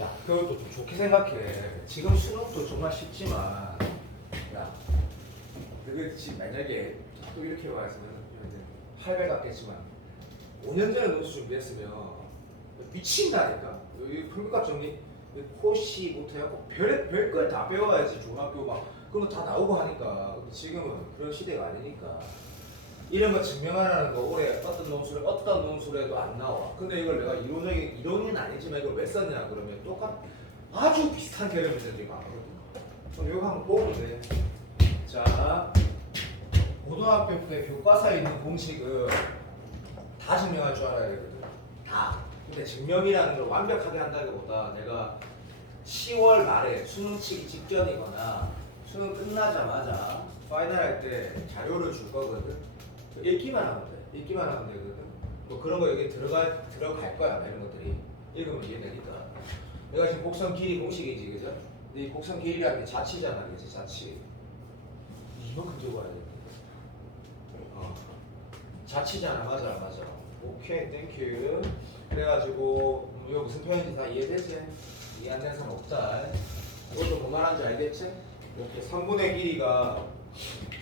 야, 그것도 좀 좋게 생각해. 지금 수능도 정말 쉽지만, 야, 그게 지금 만약에 또 이렇게 말했으면 800 같겠지만, 5년 전에 논술 준비했으면 미친다니까. 여기 분급값 정리, 코시부터 해갖고 별걸 다 배워야지. 중학교 막 그런 거 다 나오고 하니까. 지금은 그런 시대가 아니니까. 이런 거 증명하라는 거 올해 어떤 논술에도 안 나와. 근데 이걸 내가 이론은 아니지만 이걸 왜 썼냐 그러면 아주 비슷한 개념 문제들이 많거든. 그럼 이거 한번 보면 돼. 자, 고등학교 때 교과서에 있는 공식은 다 증명할 줄 알아야 되거든. 다. 근데 증명이라는 걸 완벽하게 한다기보다 내가 10월 말에 수능 치기 직전이거나 수능 끝나자마자 파이널 할 때 자료를 줄 거거든. 읽기만 하면 돼. 읽기만 하면 되거든. 뭐 그런 거 여기 들어갈 거야. 이런 것들이. 읽으면 이해되니까. 내가 지금 곡선 길이 공식이지, 그죠? 근데 이 곡선 길이라는 게 자치잖아, 그치? 자치. 이만큼 들고 와야 돼. 자치잖아, 맞아. 오케이, 땡큐. 그래가지고 이거 무슨 표현인지 다 이해되지? 이해 안 되는 사람 없다. 이것도 뭔 말하는지 알겠지? 이렇게 선분의 길이가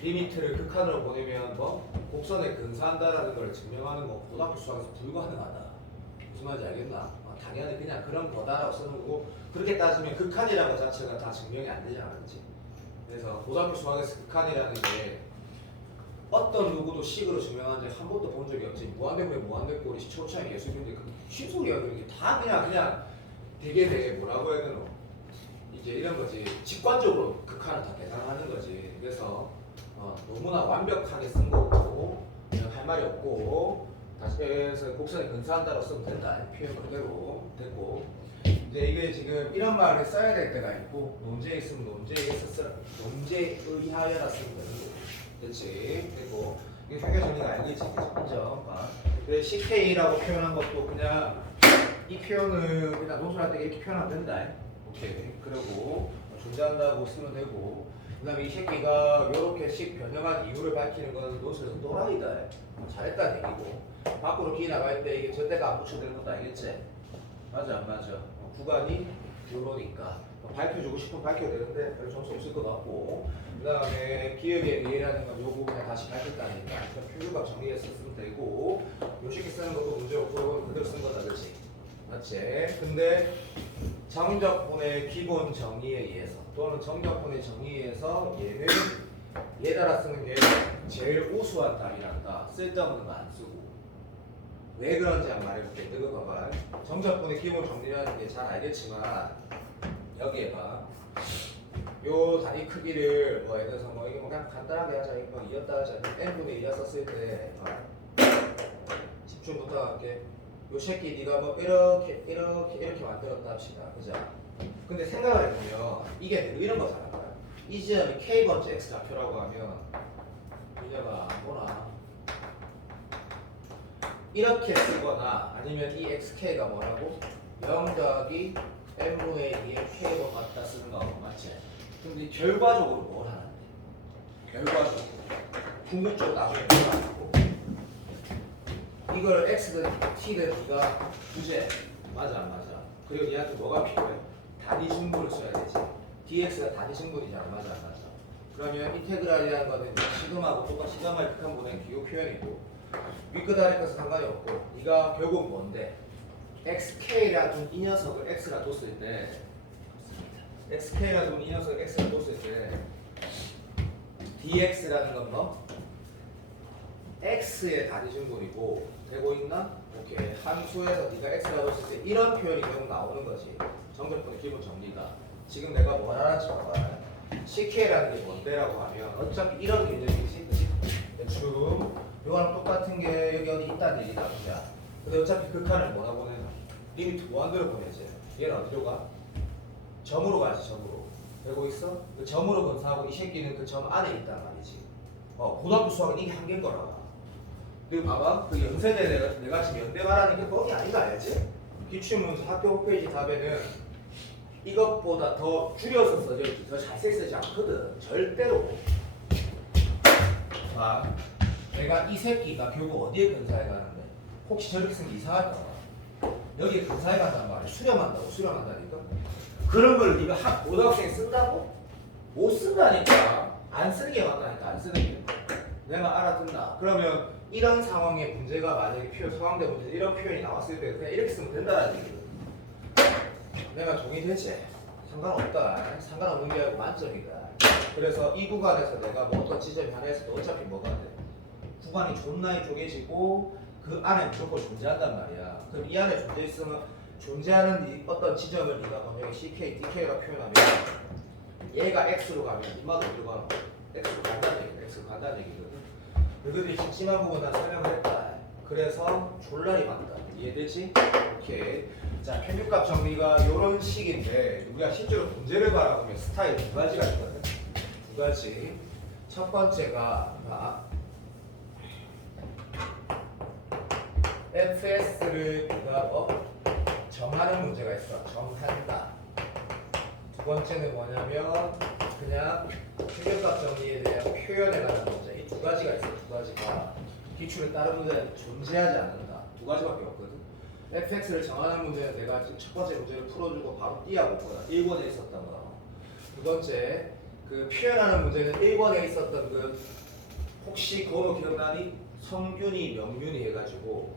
리미트를 극한으로 보내면 뭐 곡선에 근사한다라는 걸 증명하는 거 고등학교 수학에서 불가능하다. 무슨 말인지 알겠나? 당연히 그냥 그런 거다라고 쓰는 거고, 그렇게 따지면 극한이라는 것 자체가 다 증명이 안 되잖아, 그렇지? 그래서 고등학교 수학에서 극한이라는 게 어떤 누구도 식으로 증명한 적 한 번도 본 적이 없지. 무한대꼴에 무한대꼴이 시초차의 계수인데 그 신소리야. 그게 다 그냥 되게 뭐라고 해야 되노? 이제 이런 거지. 직관적으로 극한을 다 계산하는 거지. 그래서 너무나 완벽하게 쓴 거고 그냥 할 말이 없고, 다시 해서 곡선에 근사한다고 쓰면 된다. 표현 그대로 됐고, 이제 이게 지금 이런 말을 써야 될 때가 있고, 논제에 있으면 논제에 의하여라 쓰면 되는 거고. 그렇지. 그리고 이게 상계 정리가 알겠지, 인정. 그래 CK라고 표현한 것도 그냥 이 표현을 그냥 논술할 때 이렇게 표현하면 된다. 오케이. 그리고 존재한다고 쓰면 되고, 그다음에 이 새끼가 이렇게 식 변형한 이유를 밝히는 건 논술에서 또라이다. 잘했다는 얘기고, 밖으로 기 나갈 때 이게 절대가 안 붙여되는 것도 알겠지? 맞아 안 맞아? 구간이 요러니까 밝혀주고 싶으면 밝혀야 되는데 별 점수 없을 것 같고, 그 다음에 기억의 의의라는 건 요거 그냥 다시 밝혔다니까 표류값 정리해서 쓰면 되고, 요 식이 쓰는 것도 문제 없고 그대로 쓴 거다, 그렇지? 맞지? 근데 정적분의 기본 정의에 의해서 또는 정적분의 정의에 의해서 얘는 얘 따라 쓰는 게 제일 우수한 답이란다. 쓸데없는 거 안 쓰고. 왜 그런지 한번 말해볼게. 이거 봐봐. 정적분의 기본 정리라는 게 잘 알겠지만 여기에 봐. 요 단위 크기를 뭐 예를 들어서 뭐 이게 뭐 그냥 간단하게 하자. 이거 뭐 2였다 하자. n분의 2가 썼을 때 집중 부탁할게. 요 새끼 네가 뭐 이렇게 만들었다 합시다. 그죠? 근데 생각을 해보면 이게 이런 거잖아. 이 지점이 k번째 x 좌표라고 하면 민혁아 안 보나? 이렇게 쓰거나 아니면 이 xk가 뭐라고? 0 더하기 n분의 2의 k로 갖다 쓰는 거하고 맞지? 근데 결과적으로 뭘 하는데? 결과적으로 궁극적으로 나중에 뭘 하고 이걸 x든 t든 네가 주제 맞아 안 맞아? 그리고 얘한테 뭐가 필요해? 단위 승분을 써야 되지. dx가 단위 승분이잖아. 맞아 안 맞아? 그러면 인테그랄이라는 거는 시그마하고 똑같이 시그마의 극한분의 기호 표현이고, 윗끝 아래끝은 상관이 없고, 네가 결국 뭔데? xk라는 이 녀석을 x가 뒀을 때 xk라는 이 녀석을 x가 뒀을 때 dx라는 건 뭐? x의 단위 승분이고 되고 있나? 오케이. 함수에서 네가 x라고 했을 때 이런 표현이 계속 나오는 거지. 정적분의 기본 정리가. 지금 내가 뭘 알았지 봐봐. ck라는 게 뭔데라고 하면 어차피 이런 개념이지, 그치? 대충 이거랑 똑같은 게 여기 어디 있다는 얘기다, 그죠? 근데 어차피 극한을 뭐라 보내나? 리미트 무한대로 보내지. 얘는 어디로 가? 점으로 가지, 점으로. 되고 있어? 그 점으로 분사하고 이 새끼는 그 점 안에 있단 말이지. 고등학교 수학은 이게 한계인 거라. 그리고 봐봐, 그 연세대 내가 지금 연대 말하는 게 뻥이 아닌 거 알지? 기출문서 학교 홈페이지 답에는 이것보다 더 줄여서 써져 있지, 더 자세히 쓰지 않거든. 절대로. 봐, 내가 이 새끼가 결국 어디에 근사해 가는데? 혹시 저렇게 쓴 게 이상할까 봐. 여기 강사에 간단 말이야. 수렴한다니까. 그런 걸 네가 고등학생이 쓴다고? 못 쓴다니까. 안 쓰는 게 맞다니까. 안 쓰는 게. 내가 알아듣나? 그러면 이런 상황의 문제가 만약에 서강대 문제 이런 표현이 나왔을 때 그냥 이렇게 쓰면 된다는 얘기거든. 내가 동의되지? 상관없다. 상관없는 게 아니고 만점이다. 그래서 이 구간에서 내가 뭐 어떤 지점이 하나 있어도 어차피 뭐가 돼? 구간이 존나 쪼개지고 그 안에 무조건 존재한단 말이야. 그럼 이 안에 존재하는 어떤 지점을 네가 만약에 CK, DK라 표현하면 얘가 X로 가면 이마도 어디로 가노? X로 간다는 얘기야. X로 간다는 얘기거든. 너희들이 심심한 부분 다 설명을 했다. 그래서 졸라리 맞다. 이해되지? 오케이. 자, 편집값 정리가 이런 식인데 우리가 실제로 문제를 바라보면 스타일 두 가지가 있거든. 두 가지. 첫 번째가 fs를 우리가 정하는 문제가 있어. 정한다. 두 번째는 뭐냐면 그냥 편집값 정리에 대한 표현에 관한 문제. 이 두 가지가 있어. 두 가지가 기출에 다른 문제는 존재하지 않는다. 두 가지밖에 없거든. fx를 정하는 문제는 내가 첫 번째 문제를 풀어주고 바로 띄어보거나 1번에 있었던 거. 두 번째 그 표현하는 문제는 1번에 있었던 그 혹시 그거 기억나니? 성균이 명균이 해가지고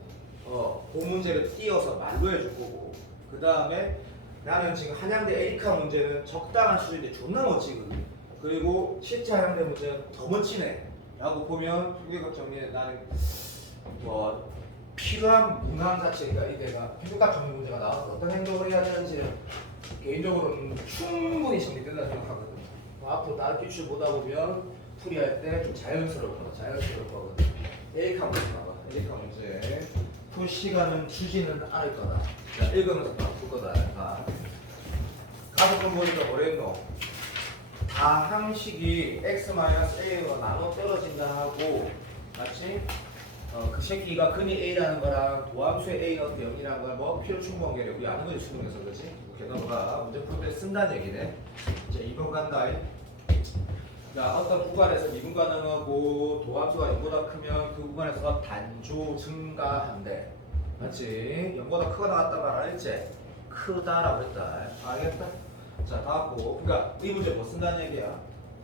그 문제를 띄어서 말로 해줄 거고 그 다음에 나는 지금 한양대 에리카 문제는 적당한 수준인데 존나 멋지거든. 그리고 실제 한양대 문제는 더 멋지네 라고 보면 표기값 정리에 나는 뭐 필요한 문항 자체가 이 내가 표기값 정리 문제가 나와서 어떤 행동을 해야 되는지는 개인적으로는 충분히 정리된다 생각하거든. 앞으로 다른 기출 보다 보면 풀이할 때 좀 자연스러울 거거든. 에리카 문제 봐봐. 에리카 문제 풀 시간은 주지는 않을 거다. 자, 읽으면서 바꿀 거다. 가족분 보니까 뭐랬노? 다항식이 x-a로 나눠 떨어진다 하고 맞지? 그 새끼가 근이 a라는 거랑 도함수의 a 넣을 때 0이라는 걸 뭐 필요 충분 관계를 우리 아는 거지 수능에서 그렇지? 이렇게 넘어가 문제 풀 때 쓴다는 얘기네. 이제 2번 간다. 자, 어떤 구간에서 미분 가능하고 도함수가 0보다 크면 그 구간에서 단조 증가한대. 맞지? 0보다 크가 나왔단 말 알겠지? 크다라고 했다. 알겠다? 자, 다음 거. 그러니까 이 문제 뭐 쓴다는 얘기야?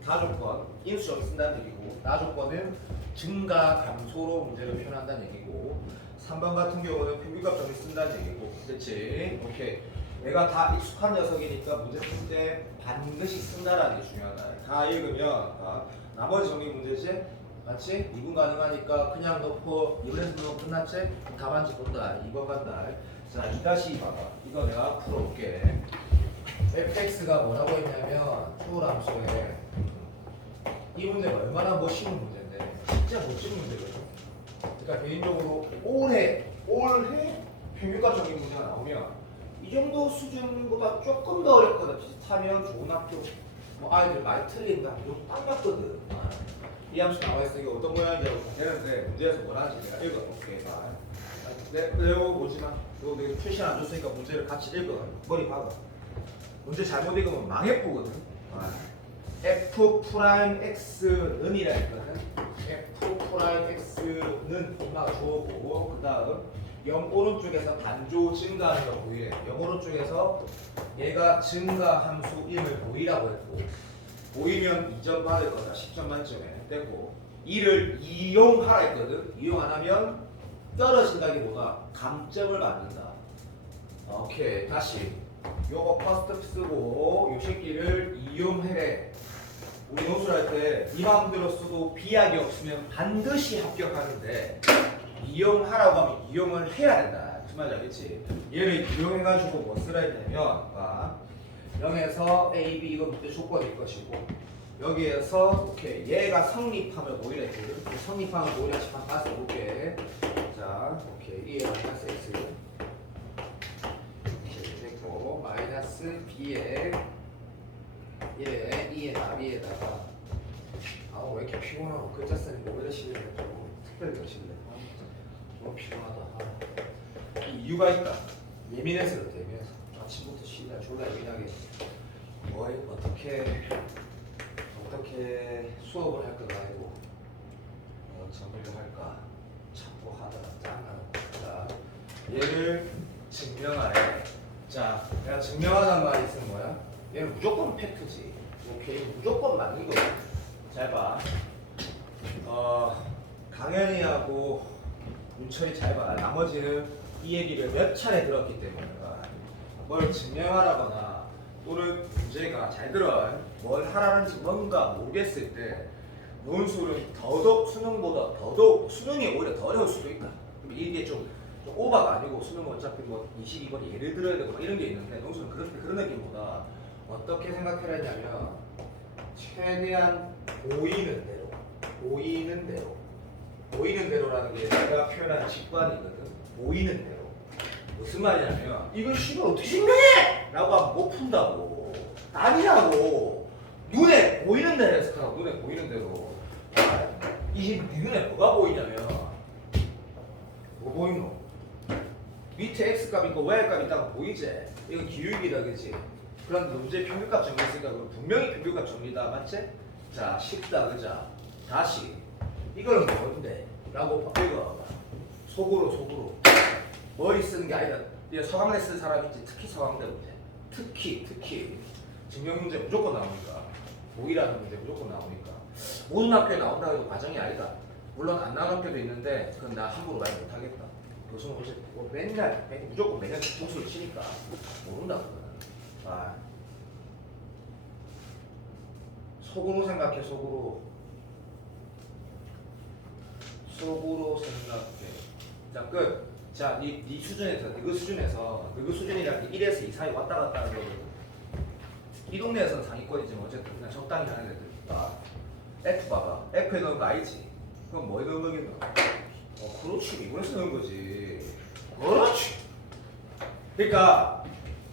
다조건, 인수점 쓴다는 얘기고 다조건은 증가 감소로 문제를 표현한다는 얘기고 3번 같은 경우는 평균값 정리 쓴다는 얘기고 그렇지? 오케이. 내가 다 익숙한 녀석이니까 문제 풀 때 반드시 쓴다라는 게 중요하다. 다 읽으면 나머지 정리 문제지? 맞지? 미분 가능하니까 그냥 넣고 이번에서 넣으면 끝났지? 답안지 본다. 2번 간다. 자, 2-2 봐봐. 이거 내가 풀어볼게. fx가 뭐라고 했냐면 투함수에 이 문제가 얼마나 멋있는 문제인데 진짜 멋진 문제거든. 그러니까 개인적으로 올해 평균값 정리 문제가 나오면 이 정도 수준보다 조금 더 어렵거든. 비슷하면 좋은 학교 뭐 아이들 많이 틀린다 이거 딱 맞거든. 이 함수 나와 있으니까 어떤 모양이냐고 되는데 문제에서 뭐라는지 내가 읽어볼게. 내가 보지마. 이거 내가 표시 안 줬으니까 문제를 같이 읽어. 머리 박아. 문제 잘못 읽으면 망해보거든. f'(x는) 이라 했거든. f'(x는) 엄마가 주어보고 그 다음 0 오른쪽에서 단조 증가하는 걸 보이래. 0 오른쪽에서 얘가 증가함수임을 보이라고 했고 보이면 2점 받을 거다. 10점 만점에 됐고 이를 이용하라 했거든. 이용 안 하면 떨어진다기보다 감점을 받는다. 오케이. 다시 요거 퍼스트 쓰고 요 새끼를 이용해. 우리 노출할 때 네 마음대로 써도 비약이 없으면 반드시 합격하는데 이용하라고 하면 이용을 해야 된다. 무슨 말인지 알겠지? 얘를 이용해가지고 뭐 쓰라 했냐면 0에서 A, B 이거 문제 조건일 것이고 여기에서 오케이 얘가 성립하면 뭐 이랬거든. 성립하면 뭐 이랬지? 한번 가서 볼게. 자, 오케이 2에 마이너스 X 됐고 마이너스 B에 2에 답이에다가 왜 이렇게 피곤하고 글자 쓰는 거 원래 실래 좀 특별히 더 실래. 너무 피곤하다. 이유가 있다. 예민해서 그렇대. 예민해서 아침부터 쉬다 졸라 예민하게 어떻게 수업을 할 거가 아니고 정리를 할까 자꾸 하다가 짱나는 거다. 얘를 증명하래. 자, 내가 증명하는 말이 있으면 뭐야? 얘는 무조건 팩트지. 오케이, 무조건 맞는 거야. 잘 봐. 강현이하고 윤철이 잘 봐. 나머지는 이 얘기를 몇 차례 들었기 때문에 뭘 증명하라거나 또는 문제가 잘 들어. 뭘 하라는지 뭔가 모르겠을 때 논술은 더더욱 수능보다 더더욱 수능이 오히려 더 어려울 수도 있다. 이게 좀 오바가 아니고 수능은 어차피 뭐 22번 예를 들어야 되고 이런 게 있는데 논술은 그런 느낌보다 어떻게 생각해야 하냐면 최대한 보이는 대로라는 게 내가 표현한 직관이거든. 보이는 대로. 무슨 말이냐면 이걸 씨발 어떻게 증명해! 라고 하면 못 푼다고. 아니라고. 눈에 보이는 대로 해석하라고. 눈에 보이는 대로. 이 눈에 뭐가 보이냐면 뭐 보이노? 밑에 x값 있고 y값 있다고 보이지? 이건 기울기다 그치? 그럼 문제 평균값 정리했으니까 분명히 평균값 정리다 맞지? 자 쉽다 그자? 다시 이거는 뭔데? 라고 이거 속으로 머리 쓰는 게 아니라 서강대 쓰는 사람 있지? 특히 서강대 문제 특히 증명 문제 무조건 나오니까 모의라는 문제 무조건 나오니까 모든 학교에 나온다고 해도 과정이 아니다. 물론 안 나온 학교도 있는데 그건 나 함부로 말 못하겠다. 교수는 어제 맨날 무조건 매년 통수를 치니까 모른다 그거는. 속으로 생각해. 속으로 생각해. 자 끝. 자 네 수준에서 너그 수준이라는 게 1에서 2 사이 왔다 갔다 하는 거거든. 이 동네에서는 상위권이지만 어쨌든 그냥 적당히 하는 애들. F 봐봐. F에 넣은 거 알지? 그럼 뭐에 넣은 거겠노? 그렇지. 미분에서 넣은 거지. 그렇지. 그러니까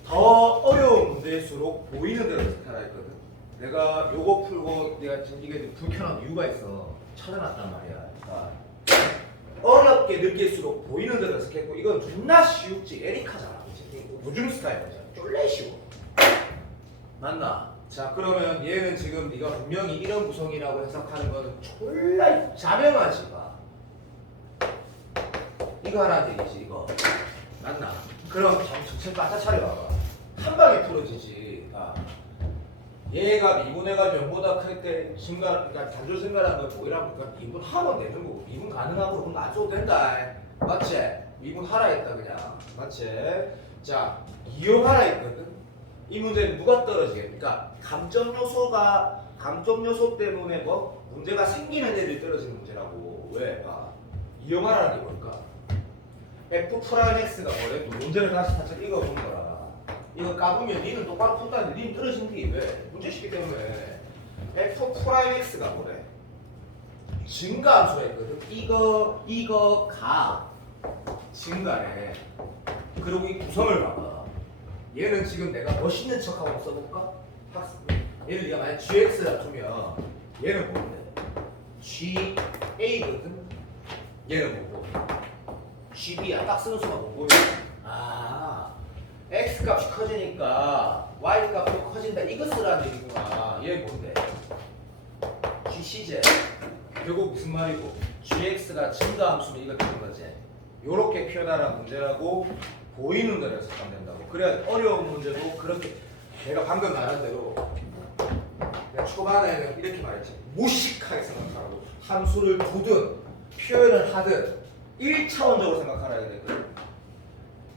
더 어려운 문제일수록 보이는 대로 해석하라 했거든. 내가 요거 풀고 내가 지금 이게 불편한 이유가 있어. 찾아놨단 말이야. 어렵게 느낄수록 보이는 대로 해석했고 이건 존나 쉬웠지. 에리카잖아. 그치? 요즘 스타일이잖아. 쫄래 쉬워. 맞나? 자 그러면 얘는 지금 네가 분명히 이런 구성이라고 해석하는 거는 졸라 자명하지 마. 이거 하라는 얘기지 이거. 맞나? 그럼 정신 바짝 차려봐봐. 한 방에 풀어지지. 얘가 미분해가지고 0보다 클 때 그러니까 단조 증가라는 건 뭐이라고 그러니까 미분하면 되는 거고 미분 가능하고 그럼 안 써도 된다. 맞지? 미분하라 했다 그냥. 맞지? 자 이용하라 했거든. 이 문제는 누가 떨어지겠습니까? 감점 요소 때문에 뭐 문제가 생기는 애들이 떨어지는 문제라고. 왜? 이용하라는 게 뭘까? F 프라임 X가 뭐래? 문제를 다시 살짝 읽어본 거라. 이거 까보면 니는 똑바로 푼다는데 니는 떨어진 게 왜? 문제 쉽기 때문에. F 프라임 X가 뭐래? 증가함수라 했거든. 이거 가 증가래. 그리고 이 구성을 봐봐. 얘는 지금 내가 멋있는 척하고 써볼까? 얘를 네가 만약 GX라 두면 얘는 뭔데? GA거든? 얘는 뭐고? GB야. 딱 쓰는 수가 뭐고? X 값이 커지니까 Y 값도 커진다. 이거 쓰라는 얘기구나. 얘 뭔데? GC제. 결국 무슨 말이고? GX가 증가함수는 이거 되는 거지. 요렇게 표현하라는 문제라고 보이는 대로 해석하면 된다고. 그래야 어려운 문제도 그렇게 내가 방금 말한 대로 내가 초반에는 이렇게 말했지. 무식하게 생각하라고. 함수를 두든 표현을 하든 1차원적으로 생각하라 해야 되거든.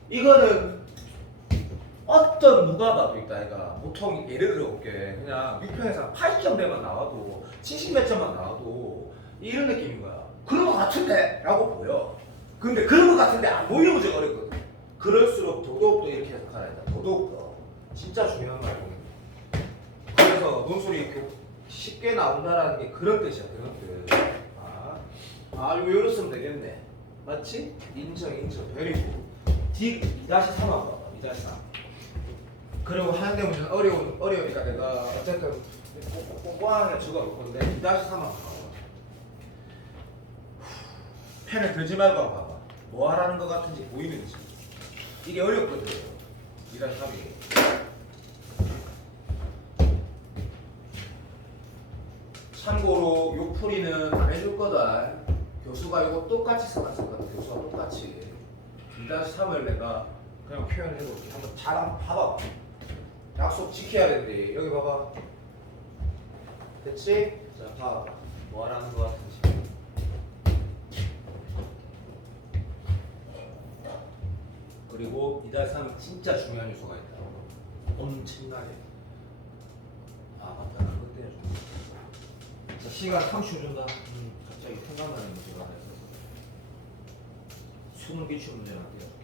이거는 어떤 누가 봐도 있다 이가 보통 예를 들어볼게. 그냥 6편에서 80점대만 나와도 70몇 점만 나와도 이런 느낌인 거야. 그런 거 같은데? 라고 보여. 근데 그런 거 같은데 안 보이는 문제가 어렵거든. 그럴수록 더더욱더 이렇게 해석하라 했다. 더더욱더 진짜 중요한 말이야. 그래서 논술이 쉽게 나온다라는 게 그런 뜻이야. 그런 뜻. 이거 요로 쓰면 되겠네. 맞지? 인정. 베리고 D 2-3 한번 봐봐. 2-3. 그리고 하는데 문제는 어려우니까 내가 어쨌든 꼼꼼하게 적어볼 건데 2-3 한번 봐봐. 펜을 들지 말고 한번 봐봐. 뭐 하라는 것 같은지 보이는지. 이게 어렵거든. 2-3이. 참고로 요 풀이는 안 해줄 거다. 교수가 이거 똑같이 써놨을 거다. 교수가 똑같이 2-3을 내가 그냥 표현을 해볼게. 한번 잘 한번 봐봐. 약속 지켜야 되는데 여기 봐봐. 됐지? 자, 봐봐. 뭐 하라는 거 같은지. 그리고 2-3이 진짜 중요한 요소가 있다. 엄청나게. 아, 맞다. 나 그때 해줘. 자, 시간 30초 준다. 갑자기 생각나는 문제가 하나 있어서. 수능 기출 문제나 띄워줄게.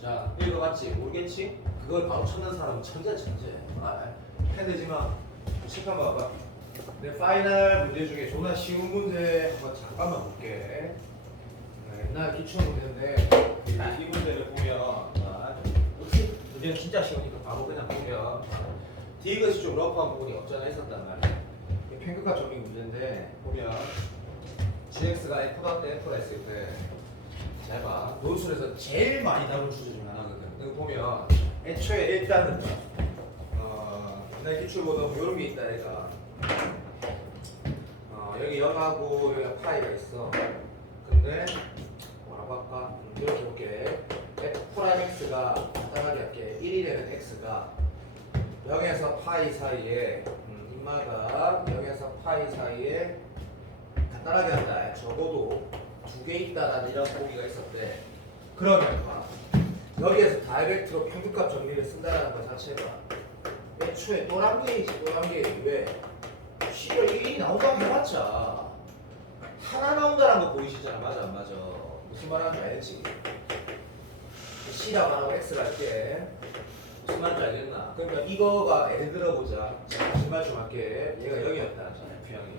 자, 읽어봤지? 모르겠지? 그걸 바로 찾는 사람은 천재. 아, 팬되지만 책한 봐봐. 내 파이널 문제 중에 존나 쉬운 문제 한번 잠깐만 볼게. 옛날 기출 문제인데 이 문제를 보면 문제는 진짜 쉬우니까 바로 그냥 보면 D것이 좀 러프한 부분이 없잖아 있었단 말이야. 편극과 정의 문제인데 보면 GX가 F가 때 F가 있을 때 잘 봐. 논술에서 제일 많이 다룬 주제 중 하나거든. 이거 보면 애초에 일단은 옛날 기출보다 뭐 이런 게 있다 얘가. 여기 0하고 여기가 파이가 있어. 근데 뭐라고 할까? 이렇게 볼게. F'X가 간단하게 할게. 1이 되는 X가 0에서 파이 사이에 인마가 0에서 파이 사이에 간단하게 한다. 적어도 두 개 있다라는 이런 보기가 있었대. 그러면 봐. 여기에서 다이렉트로 평균값 정리를 쓴다는 것 자체가 애초에 또랑개이지. 왜? 씨발 이게 1이 나온다고 해봤자 하나 나온다는 거 보이시잖아. 맞아 안 맞아? 무슨 말하는지 알지? C라고 하고 X를 할게. 무슨 말인지 알겠나? 그러니까 이거가 예를 들어보자. 거짓말 좀 할게. 얘가 여기였다 하잖아. F형이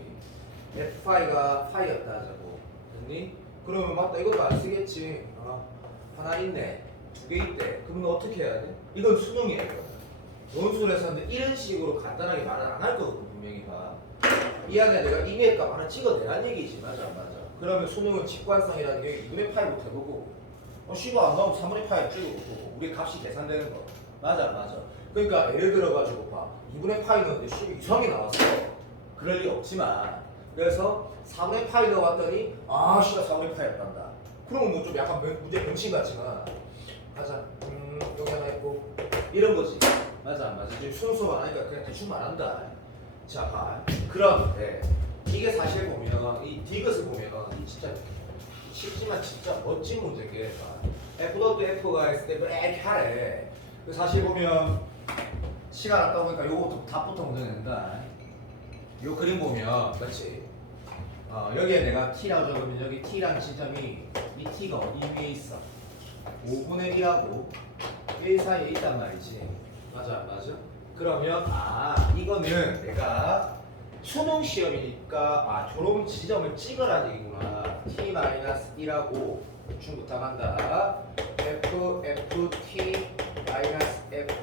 F파이가 파이였다 하자고. 됐니? 그러면 맞다. 이것도 안 쓰겠지. 하나 있네. 두 개 있대. 그러면 어떻게 해야 돼? 이건 수능이에요. 논술에서는 이런 식으로 간단하게 말을 안 할 거거든. 분명히 봐. 이 안에 내가 임의값 하나 찍어내란 얘기지. 맞아 안 맞아? 그러면 수능은 직관성이라는 게 2분의 파이부터 해보고 C가 안 나오면 3분의 파이 찍어보고 우리 값이 계산되는 거. 맞아 안 맞아? 그러니까 예를 들어가지고 봐. 2분의 파이는 C가 이상이 나왔어. 그럴 리 없지만 그래서 3분의 파이 넣어봤더니 C가 4분의 파이였단다. 그러면 뭐 좀 약간 문제 변신 같지만 맞아. 여기 하나 있고 이런 거지. 맞아 안 맞아? 지금 수능 안 하니까 그냥 대충 말한다. 자 봐. 그런데 이게 사실 보면 이 D것을 보면 이 진짜 쉽지만 진짜 멋진 문제게 F도 F가 있을 때 이렇게 하래. 사실 보면 시간 없다 보니까 요것도 답부터 먼저 낸다. 요 그림 보면 그렇지. 여기에 내가 T라고 적으면 여기 T라는 지점이 이 T가 어디 위에 있어? 5분의 1하고 1 사이에 있단 말이지. 맞아 안 맞아? 그러면 이거는 내가 수능 시험이니까 졸업 지점을 찍으라는 얘기구나. T-1하고 대충 부탁한다. F, F, T, F,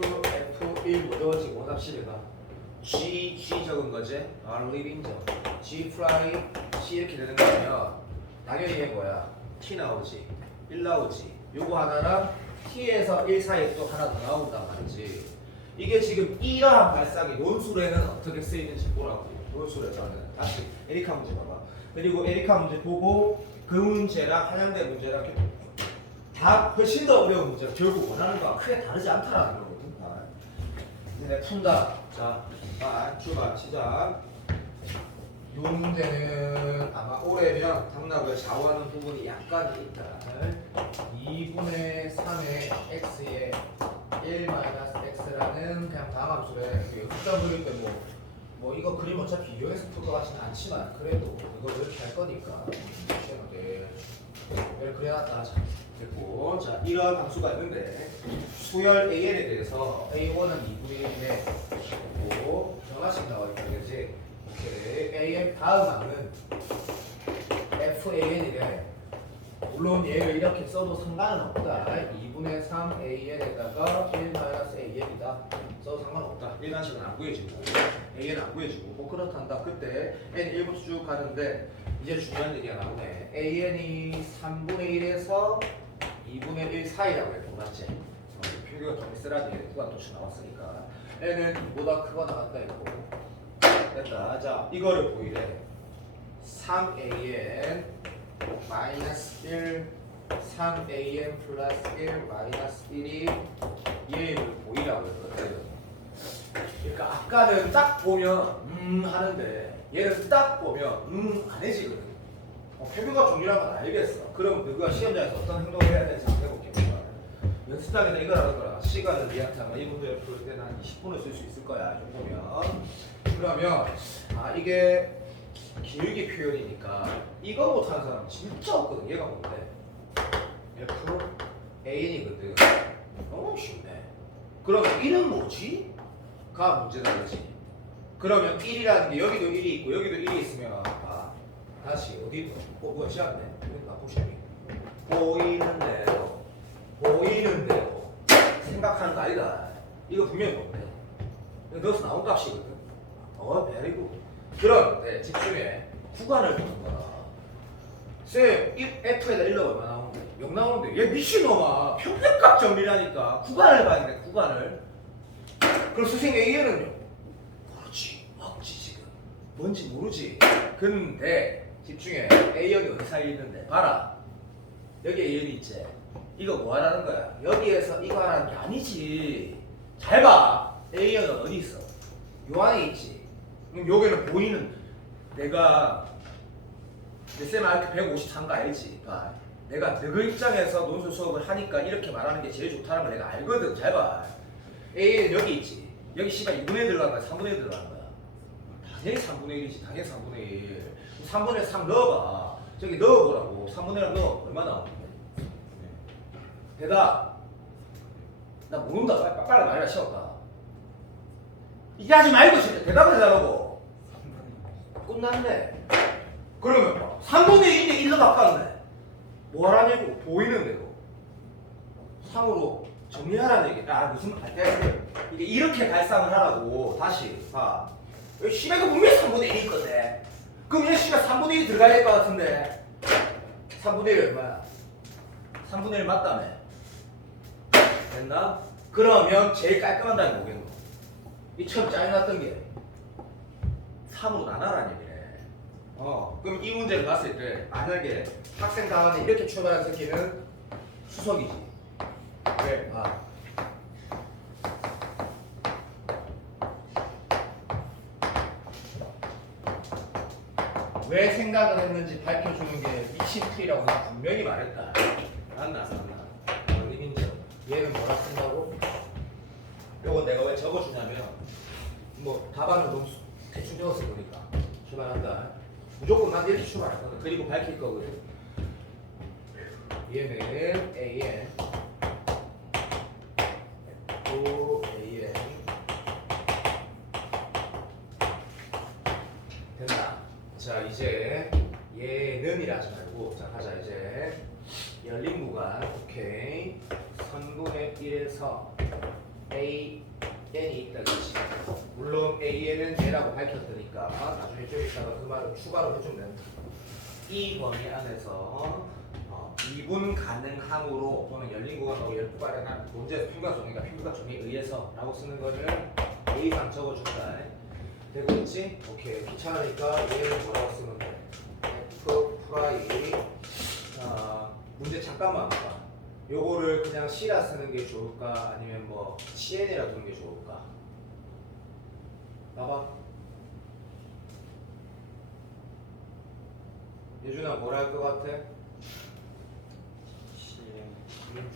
F1 무더워지고 오답시리가 G, G 적은 거지? living 점 G 프라이 C 이렇게 되는 거면 당연히 이게 뭐야? T 나오지 1 나오지 요거 하나랑 T에서 1 사이에 또 하나 더 나온단 말이지. 이게 지금 이러한 발상이 논술에는 어떻게 쓰이는지 보라고. 논술에서는 다시 에리카 문제 봐봐. 그리고 에리카 문제 보고 그 문제랑 한양대 문제랑 이렇게 다 훨씬 더 어려운 문제가 결국 원하는 거와 크게 다르지 않다라는 거거든. 이제 푼다. 자, 출발 시작. 이 문제는 아마 올해면 당락을 좌우하는 부분이 약간 있다. 2분의 3의 x에 1-x라는 그냥 다함함수래. 숫자 그릴 때 뭐 이거 그림 어차피 이용해서 풀 것 같지는 않지만 그래도 이거 이렇게 할 거니까 시험하게 그래놨다. 자, 됐고 자 이런 함수가 있는데 수열 AL에 대해서 A1은 2분의 1인데 고 하나씩 나와 있다. 그지? 오케이. AM 다음 항은 FAN이래. 물론 얘를 이렇게 써도 상관은 없다. 2분의 3 AN에다가 1-AN이다. 써도 상관없다. 일반식은 안 구해지고 AN 안 구해지고 뭐 그렇단다. 그때 N 1부터 쭉 가는데 이제 중요한 얘기가 나오네. AN이 3분의 1에서 2분의 1 사이라고 했고 맞지? 표기가 좀 쓰라지 구간 도치 나왔으니까 N은 2보다 크거나 같다 했고 됐다. 자 이거를 보이래. 3AN 마이너스 1 3AN 플러스 1 마이너스 1이 얘를 보이라고 했거든. 그러니까 아까는 딱 보면 하는데 얘는 딱 보면 안 해지거든. 표기가 종류란 건 알겠어. 그럼 너가 시험장에서 어떤 행동을 해야 되는지 한번 해볼게. 연습장에서 이걸 하는 거라 시간을 니한테 아마 이 문제를 풀 때는 한 20분을 쓸 수 있을 거야. 이 정도면. 그러면 이게 길게 표현이니까 이거 못하는 사람 진짜 없거든. 얘가 뭔데? F A이거든. 너무 쉽네. 그러면 1은 뭐지? 가 문제다 그렇지. 그러면 1이라는 게 여기도 1이 있고 여기도 1이 있으면 다시 어디 뭐야 시작네. 보시면 보이는 대로 생각하는 거 아니다. 이거 분명히 뭔데? 넣어서 나온 값이거든. 베리고. 그런데 집중해. 구간을 보는 거야. 쌤, F에다 1 넣으면 얼마 나오는데? 0 나오는데. 얘 미친놈아. 평균값 정리라니까. 구간을 봐야 돼, 구간을. 그럼 선생님 A는요? 모르지. 없지, 지금. 뭔지 모르지. 근데, 집중해. A형이 어디 사이에 있는데? 봐라. 여기 A형이 있지? 이거 뭐 하라는 거야? 여기에서 이거 하라는 게 아니지. 잘 봐. A형은 어디 있어? 요 안에 있지. 그럼 여기는 보이는 내가 내 쌤 이렇게 153 거 알지? 내가 너그 입장에서 논술 수업을 하니까 이렇게 말하는 게 제일 좋다는 걸 내가 알거든. 잘 봐. A는 여기 있지. 여기 C가 2분의 1 들어간 거야? 3분의 1 들어간 거야? 당연히 3분의 1이지. 당연히 3분의 1. 3분의 3 넣어봐. 저기 넣어보라고. 3분의 1 넣어. 얼마 나오는데? 대답. 나 모른다. 빨리 말해라. 시험가. 이게 하지 말고 진짜 대답을 해달라고. 끝났네. 그러면 3분의 1인데 1로 바꿨네. 뭐 하라냐고. 보이는 대로 3으로 정리하라는 얘기. 무슨 이게 이렇게 발상을 하라고. 다시 봐. C가 분명히 3분의 1이 있거든. 그럼 얘 C가 3분의 1이 들어가야 될 것 같은데 3분의 1 얼마야? 3분의 1 맞다며. 됐나? 그러면 제일 깔끔한 답이 뭐겠노? 이 처음 짜증났던 게 3으로 나눠라는 얘기네. 그럼 이 문제를 봤을 때 만약에 학생 다음에 이렇게 출발한 새끼는 수석이지. 왜? 왜 생각을 했는지 밝혀주는 게 미친 풀이라고 나 분명히 말했다. 맞나? 인정. 얘는 뭐라 쓴다고? 요거 내가 왜 적어주냐면 뭐 답안을 너무 대충 적었어 보니까 출발한다. 무조건 난 이렇게 출발할 거거든. 그리고 밝힐 거거든. 얘는 AN 또 AN 됐나? 자 이제 얘는이라 하지 말고 자 가자 이제 열린 구간 오케이. 선분의 1에서 AN이 있다 그렇지. 물론 AN은 얘라고 밝혔으니까 나중에 좀 이따가 그 말을 추가로 해주면 된다. 이 범위 안에서 미분 가능함으로 또는 열린 구간하고 열구간에 난 문제에서 평가 정의가 평가 정의에 의해서 라고 쓰는 거를 A상 적어준다. 되고 있지? 오케이. 귀찮으니까 얘를 뭐라고 쓰면 돼? F 프라이 문제 잠깐만 봐. 요거를 그냥 C라 쓰는 게 좋을까? 아니면 뭐 CN이라 두는 게 좋을까? 봐봐. 예준아 뭐라 할 것 같아?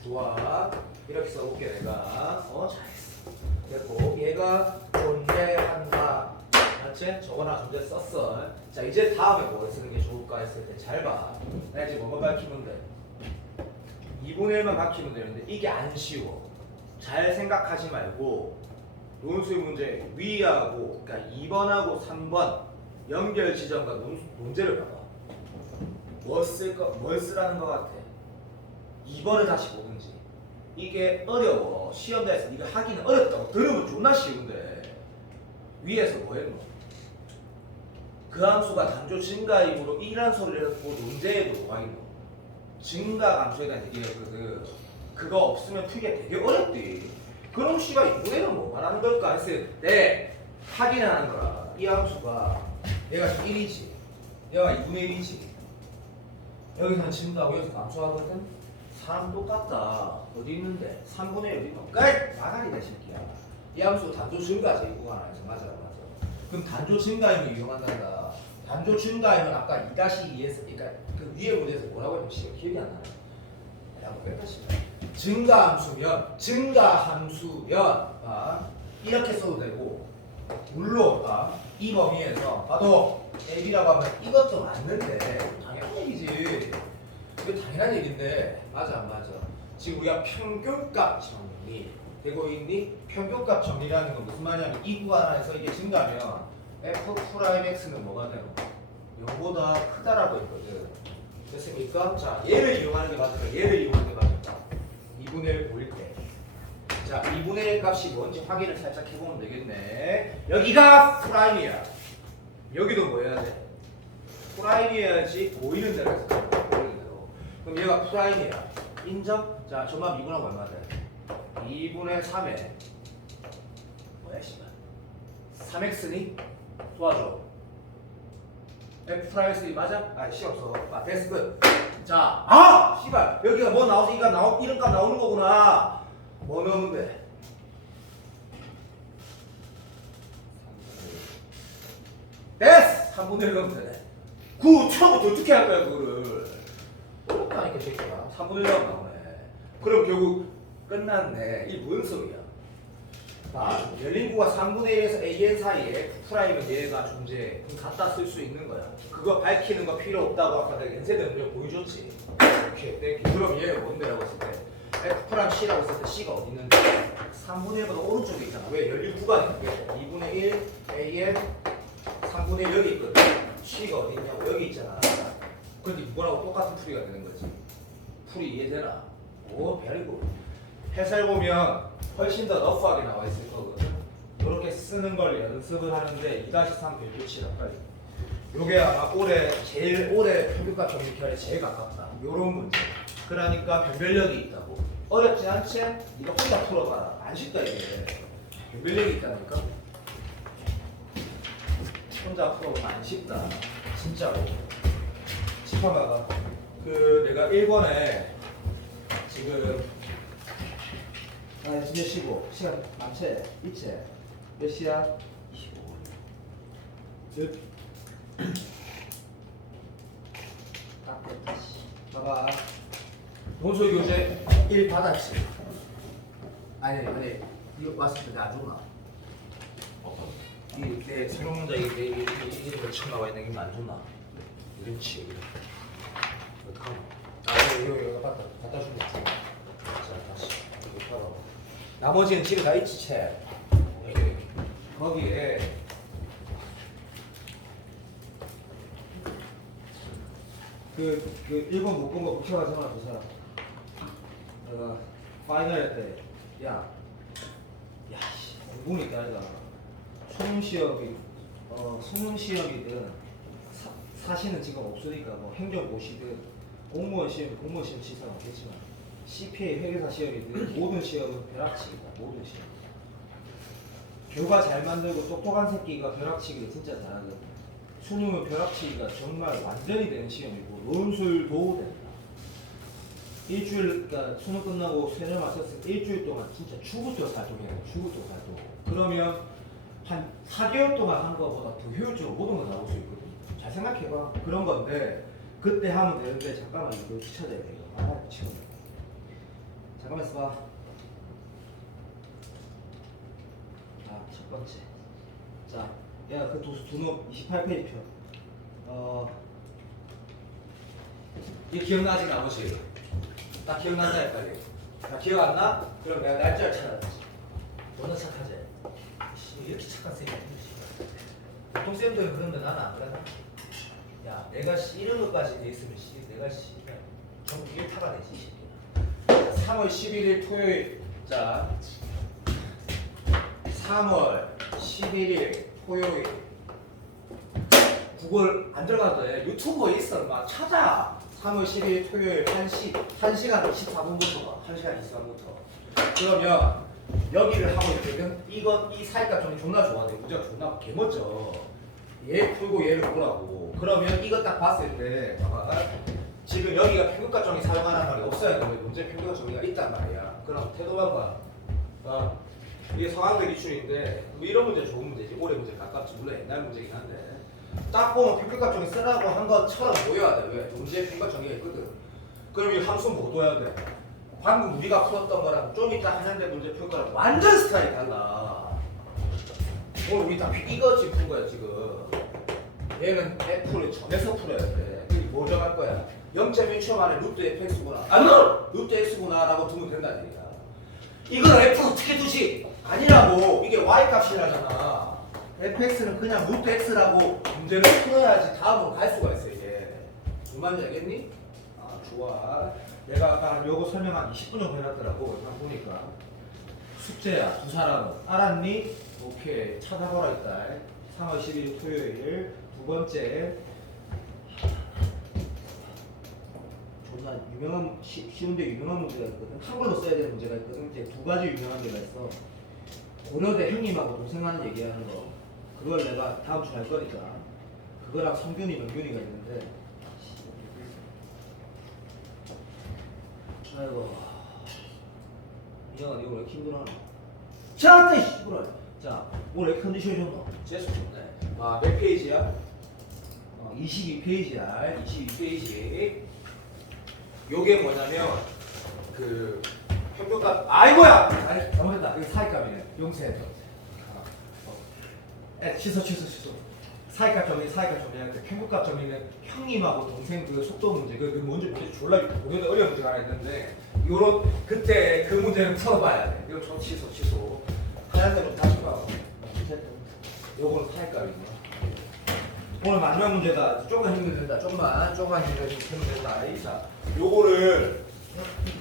좋아. 이렇게 써볼게 내가. 잘했어. 됐고 얘가 존재한다. 맞지? 저거나 존재 썼어. 자 이제 다음에 뭐 쓰는 게 좋을까 했을 때 잘 봐. 나 이제 뭐만 밝히면 돼? 2분의 1만 밝히면 되는데 이게 안 쉬워. 잘 생각하지 말고 논술 문제 위하고 그러니까 2번하고 3번 연결 지점과 문제를 봐봐. 뭘 쓰라는 것 같아? 2번을 다시 보든지. 이게 어려워. 시험대에서 네가 하기는 어렵다고 들으면 존나 쉬운데 위에서 뭐 했노? 그 함수가 단조 증가임으로 1이라는 소리를 했고 논제에도 뭐가 있노? 증가 함수에 대한 얘기였거든. 그거 없으면 풀기가 되게 어렵지. 그럼 씨가 이번에는 뭐 말하는 걸까 했을 때 확인을 하는 거라. 이 함수가 얘가 지금 1이지, 얘가 2분의 1이지. 여기서는 증가하고 여기서 감소하거든. 사람 똑같다. 어디 있는데? 3분의 1 어디 있노? 끝! 나가리다 새끼야. 이 함수 단조 증가지 이 구간 안에서. 맞아. 그럼 단조 증가임을 이용한단다. 단조 증가임은 아까 2-2에서 그러니까 그 위에 문제에서 뭐라고 했는지 씨가 기억이 안 나네. 한번 뺄까시다. 증가함수면 이렇게 써도 되고, 물론 이 범위에서 봐도 A라고 하면 이것도 맞는데 당연한 얘기지. 이거 당연한 얘기인데 맞아 안 맞아? 지금 우리가 평균값 정리 되고 있니? 평균값 정리라는 건 무슨 말이냐면 이 구간 안에서 이게 증가하면 F'X는 뭐가 되노? 0보다 크다라고 했거든. 됐습니까? 자, 얘를 이용하는 게 맞을까? 얘를 이용하는 게 맞을까? 2분의 1 보일 때. 자, 2분의 1 값이 뭔지 확인을 살짝 해보면 되겠네. 여기가 프라임이야. 여기도 뭐 해야 돼? 프라임이어야지 보이는 대로 해서 보이는 대로. 그럼 얘가 프라임이야. 인정? 자, 전만 미분하고 얼마 돼? 2분의 3에 뭐야 씨발 3x니? 도와줘. F 프라임스 맞아? 아, 씨 없어. 됐어 끝. 자, 씨발 여기가 뭐 나오지? 이런 값 나오는 거구나. 뭐 넣으면 돼? 됐어! 3분의 1 넣으면 되네. 처음부터 어떻게 할 거야 그거를? 어렵다니까 새끼야. 3분의 1 넣으면 나오네. 그럼 결국 끝났네. 이 무슨 소리야? 열린 구가 3분의 1에서 AN 사이에 F'은 얘가 존재해. 그럼 갖다 쓸 수 있는 거야. 그거 밝히는 거 필요 없다고 아까 내가 엔세대 문제 보여줬지. 오케이. 땡큐. 그럼 얘가 뭔데라고 했을 때 F' C라고 했을 때 C가 어디 있는데? 3분의 1보다 오른쪽에 있잖아. 왜? 열린 구간이 그게 2분의 1 AN 3분의 1 여기 있거든. C가 어디 있냐고 여기 있잖아. 근데 이거랑 똑같은 풀이가 되는 거지. 풀이 이해되나? 오, 베리고. 해설 보면 훨씬 더 러프하게 나와 있을 거거든. 이렇게 쓰는 걸 연습을 하는데 2-3 별표치라 빨리. 요게 아마 제일 올해 평균값 정리결에 제일 가깝다. 요런 문제. 그러니까 변별력이 있다고. 어렵지 않지? 네가 혼자 풀어봐라. 안 쉽다 이게. 변별력이 있다니까. 혼자 풀어보면 안 쉽다. 진짜로. 칠판 봐봐. 내가 1번에 지금 이제 쉬고 시간 많지? 있지? 몇 시야? 25분. 딱 됐다. 봐봐. 논술 교재 1 받았지? 아니 이거 왔을 때 안 줬나? 내 새로운 문제 이게 처음 나와 있는 게 안 줬나? 이런치 어떡하나? 이거 갖다 준다. 자 다시 이거 봐봐. 나머지는 집에 다 있지 책. 거기에 그 1번 못 본 거 붙여가지고 하나 두 사람. 내가 파이널 때 씨, 공부는 있다 아니다. 수능 시험이든 사시는 지금 없으니까 뭐 행정고시든 공무원 시험 시선 없겠지만 CPA 회계사 시험이든 모든 시험은 벼락치기다. 모든 시험. 교과 잘 만들고 똑똑한 새끼가 벼락치기를 진짜 잘하거든. 수능은 벼락치기가 정말 완전히 되는 시험이고 논술도 된다. 일주일, 그러니까 수능 끝나고 세뇌 마쳤을 때 일주일 동안 진짜 주부터 살동해야 돼. 주부터 살동. 그러면 한 4개월 동안 한 거보다 더 효율적으로 모든 거 나올 수 있거든. 잘 생각해봐. 그런 건데 그때 하면 되는데 잠깐만 이거 찾아야 돼. 미치겠네. 잠깐만 있어봐. 첫 번째. 자, 야, 그 도수 두놈 28페이지 펴. 이게 기억나지 나머지? 딱 기억난다 헷갈려. 나 기억 안 나? 그럼 내가 날짜를 찾아야지. 너는 착하지? 이렇게 착한 쌤이 아니지. 보통 쌤들은 그런데 나는 안 그래. 야, 내가 이런 것까지 돼 있으면 내가 전부 1타가 되지. 3월 11일 토요일. 자, 3월 11일 토요일. 구글 안 들어가도 돼. 유튜브에 있어. 막 찾아. 3월 12일 토요일 1시간 24분부터 봐. 1시간 24분부터. 그러면 여기를 하고 있거든. 이 사이값 정리 존나 좋아. 내 문제가 존나 개멋져. 얘 풀고 얘를 보라고. 그러면 이거 딱 봤을 때 봐봐. 지금 여기가 평균값 정리 사용하는 말이 없어야 되는데 문제 평균값 정리가 있단 말이야. 그럼 태도만 봐. 이게 성황대 기출인데 뭐 이런 문제 좋은 문제지. 올해 문제 가깝지. 물론 옛날 문제긴 한데 딱 보면 평균값 정리 쓰라고 한 것처럼 보여야 돼. 왜? 문제 평균값 정리가 있거든. 그럼 이 함수 못 둬야 돼. 방금 우리가 풀었던 거랑 좀 이따 한양대 문제 풀 거랑 완전 스타일이 달라. 오늘 우리 다 이거 지금 푼 거야 지금. 얘는 F를 전에서 풀어야 돼. 그게 뭐 정할 거야? 0.1초 만에 루트 fx구나. 루트 x구나 라고 두면 된다는 얘기야. 이걸 f 어떻게 두지? 아니라고. 이게 y 값이라잖아. fx는 그냥 루트 x라고 문제를 풀어야지 다음으로 갈 수가 있어 이게. 무슨 말인지 알겠니? 아 좋아. 내가 아까 요거 설명 한 20분 정도 해놨더라고. 딱 보니까 숙제야. 두 사람은 알았니? 오케이. 찾아보라 했다. 3월 12일 토요일 두 번째. 존나 유명한 쉬운데 유명한 문제가 있거든. 한글로 써야 되는 문제가 있거든. 이제 두 가지 유명한 데가 있어. 고려대 형님하고 동생하는 얘기하는 거. 그걸 내가 다음 주에 할 거니까. 그거랑 성균이 명균이가 있는데. 아이고. 이형아 이거 왜 이렇게 힘들어? 자, 이 씨부라. 자, 오늘 컨디션이 좋노? 재수 좋네. 몇 페이지야? 22페이지야. 22페이지. 요게 뭐냐면 그 평균값. 아이고야. 아니 잘못했다. 이거 사이값이네. 용서해줘. 취소. 사이값 정리할 때 평균값 정리는 형님하고 동생 그 속도 문제 그 문제 졸라 고려대 어려운 문제가 하나 있는데 요런 그때 그 문제는 풀어봐야 돼. 이거 좀 취소. 하얀 대로 다시 봐. 요거는 사이값이구나. 오늘 마지막 문제다. 조금만 힘들다. 조금만 힘들다. 자, 요거를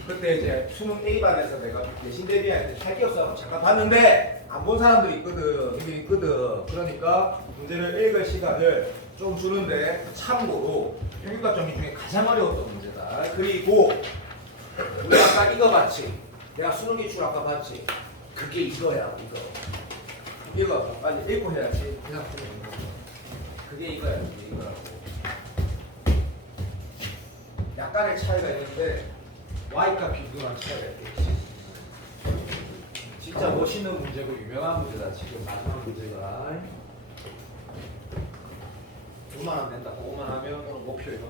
그때 이제 수능 A반에서 내가 내신 대비할 때 할 게 없어 잠깐 봤는데 안 본 사람들이 있거든. 그러니까 문제를 읽을 시간을 좀 주는데 참고로 평균값 정리 중에 가장 어려웠던 문제다. 그리고 우리 아까 이거 봤지? 내가 수능 기출 아까 봤지? 그게 이거야. 이거 빨리 읽고 해야지. 그냥 그게 이거라고. 약간의 차이가 있는데 Y값 비교한 차이가 있겠지. 진짜 멋있는 문제고 유명한 문제다. 지금 마지막 문제가 5만 원 낸다. 5만 하면 오늘 목표 이거.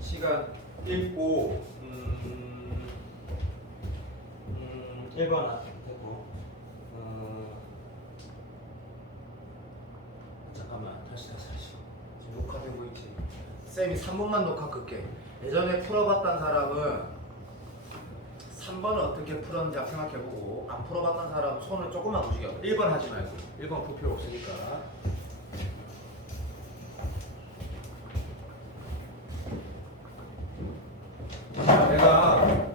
시간 읽고 1번 됐고 잠깐만 다시 지금 녹화되고 있지. 쌤이 3번만 녹화 끌게. 예전에 풀어봤던 사람은 3번을 어떻게 풀었는지 생각해보고 안 풀어봤던 사람은 손을 조금만 움직여. 1번 하지 말고 1번 풀 필요 없으니까. 내가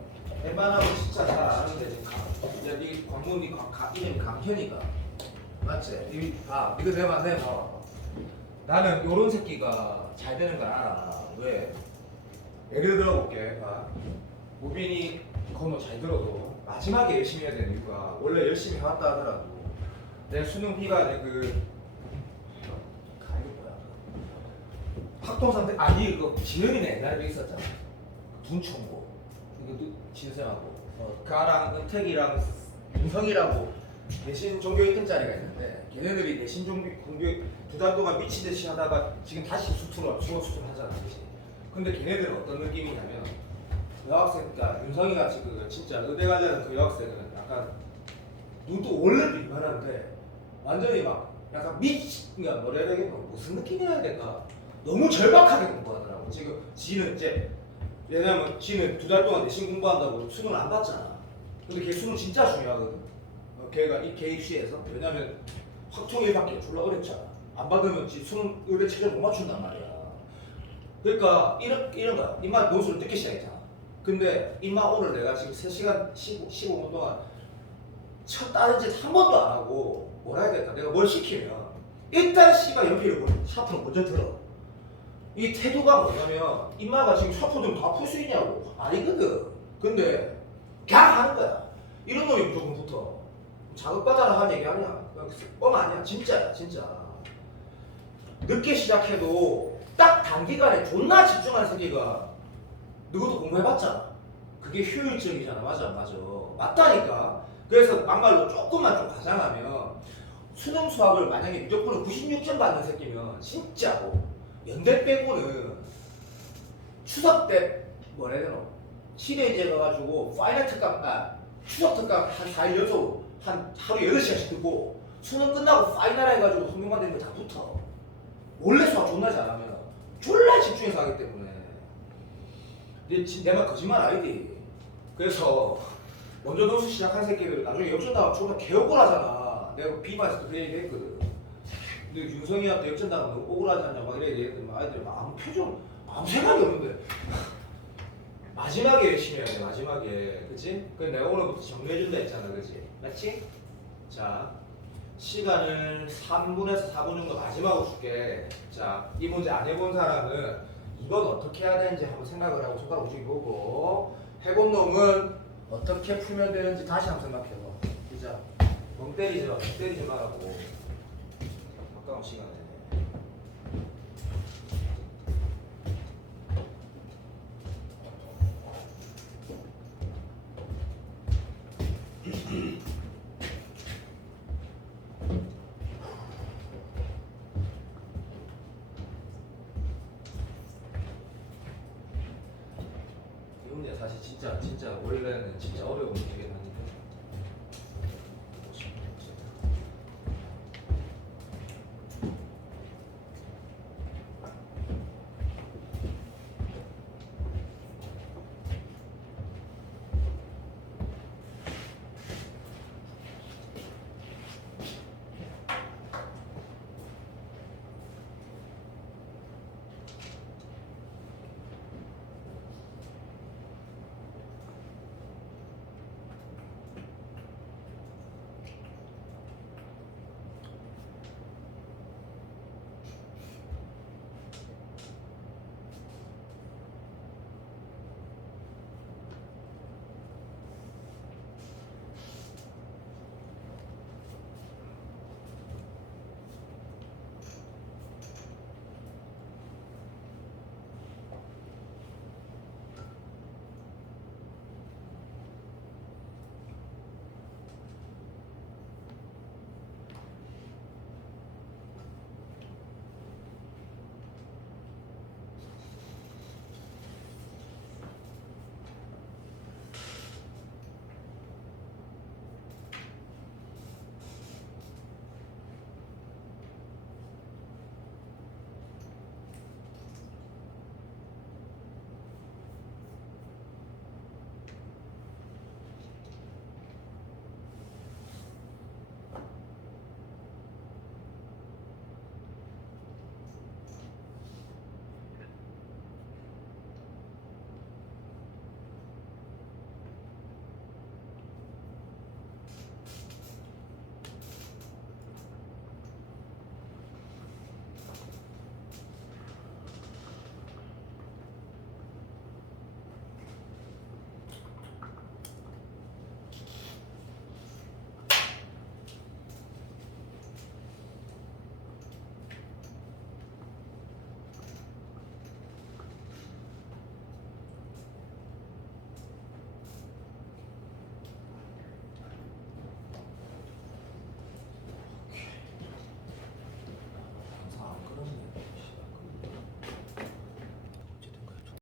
웬만하면 진짜 잘 아는데 지금 네 광문 이름이 강현이가 맞지? 이거 내가 봐봐. 나는 요런 새끼가 잘 되는 걸 알아. 왜? 예를 들어볼게. 봐. 우빈이 건너 잘 들어도 마지막에 열심히 해야 되는 이유가 원래 열심히 해왔다 하더라도 내 수능 B가 그 학동상태 아니 그 지은이네 옛날에 있었잖아. 둔총고 이거 진수하고 가랑 은택이랑 윤성이라고 내신 종교 있던 자리가 있는데 걔네들이 내신 종교 공교 2달 동안 미친 듯이 하다가 지금 다시 수투로 수능 하잖아, 그렇지? 근데 걔네들은 어떤 느낌이냐면 여학생, 그러니까 윤성이가 지금 진짜 의대 가려는 그 여학생은 약간 눈도 원래도 이만한데 완전히 막 약간 그러니까 뭐라 해야 되겠나 무슨 느낌이어야 될까? 너무 절박하게 공부하더라고. 지금 지는 이제 왜냐면 지는 2달 동안 내신 공부한다고 수능을 안 봤잖아. 근데 걔 수능 진짜 중요하거든. 걔가 걔 입시에서 왜냐면 확통일밖에 졸라 어렵잖아. 안 받으면 지 수능 의대 최저 못 맞춘단 말이야. 그러니까 이런 거야. 인마 논술을 늦게 시작했잖아. 근데 인마 오늘 내가 지금 3시간 15분 동안 첫 다른 짓 한 번도 안 하고 뭐라 해야 될까? 내가 뭘 시키면 일단 씨가 연필을 샤프를 먼저 들어. 이 태도가 뭐냐면 인마가 지금 샤프 좀 다 풀 수 있냐고 아니거든. 근데 그냥 하는 거야. 이런 놈이 무조건 붙어. 자극받아라 하는 얘기 아니야. 뻥 아니야. 진짜야 진짜. 늦게 시작해도 딱 단기간에 존나 집중하는 새끼가 너도 공부해봤잖아. 그게 효율적이잖아. 맞아 맞아. 맞다니까. 그래서 막말로 조금만 좀 과장하면 수능 수학을 만약에 무조건 96점 받는 새끼면 진짜고 연대 빼고는 추석 때 뭐라 해야 되나 실외제 가가지고 파이널 특강 추석 특강 한 4일 연속 한 하루 8시간씩 듣고 수능 끝나고 파이널 해가지고 성경만 되는 거 다 붙어. 원래 수학 존나 잘하면 졸라 집중해서 하기 때문에 내 말 거짓말 아니지. 그래서 먼저 논술 시작한 새끼들 나중에 역전 나가면 존나 개억울하잖아. 내가 비반에서도 그 얘기 했거든. 근데 윤성이한테 역전 나가면 너 억울하지 않냐 막 이래 얘기했더니 아이들이 아무 표정 아무 생각이 없는데 마지막에 열심히 해야 돼. 마지막에 그치? 그래서 내가 오늘부터 정리해준다 했잖아 그치? 맞지? 자 시간을 3분에서 4분 정도 마지막으로 줄게. 자, 이 문제 안 해본 사람은 이건 어떻게 해야 되는지 한번 생각을 하고 손가락 움직이 보고 해본 놈은 어떻게 풀면 되는지 다시 한번 생각해봐. 그죠? 멍 때리지 말라고. 가까운 시간에. 이 문제 사실 진짜 원래는 진짜 어려운 문제긴 한데